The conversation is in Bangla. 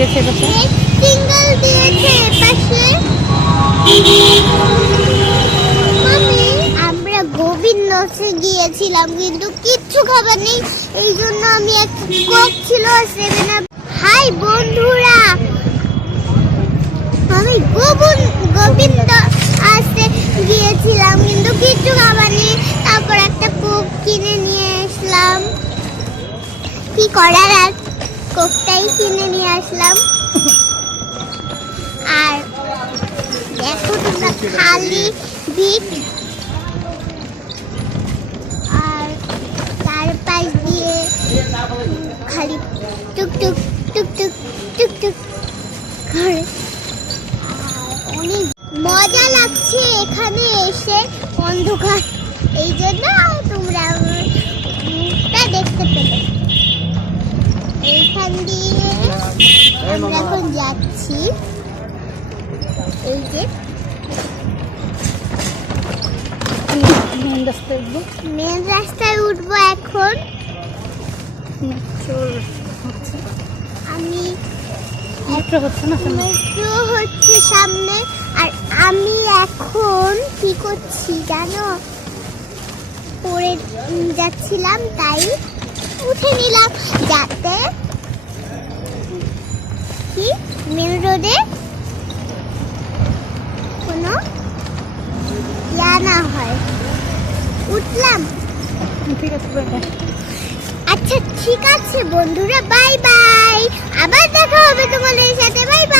দিয়েছে পাশে? সিঙ্গেল দিয়েছে পাশে। মামি আমরা গোবিন্দসে গিয়েছিলাম কিন্তু কিচ্ছু খাবার নেই, এই জন্য আমি এক কোক ছিল আর 7 আপ। হাই বন্ধুরা, আমি গোবিন্দ আসতে গিয়েছিলাম কিন্তু কিচ্ছু খাবার নেই, তারপর একটা কোক কিনে নিয়ে আসলাম। কি করার, আর কোকটাই কিনে নিয়ে আসলাম। আর দেখো তোমরা খালি বিট আর চারপাশ দিয়ে খালি টুকটুক টুকটুক টুকটুক করে। অনেক মজা লাগছে এখানে এসে, অন্ধকার এই জন্য তোমরা মুখটা দেখতে পেলে। এইখান দিয়ে আমরা এখন যাচ্ছি, এই যে মেন রাস্তায় উঠবো এখন। আমি মেট্রো হচ্ছে না, মেট্রো হচ্ছে সামনে। আর আমি এখন কি করছি জানো, পড়ে যাচ্ছিলাম তাই উঠে নিলাম যাতে কি মেন রোডে কোনো ইয়া না হয়। উঠলাম। ঠিক আছে, আচ্ছা ঠিক আছে বন্ধুরা, বাই বাই, আবার দেখা হবে তোমাদের সাথে, বাই বাই।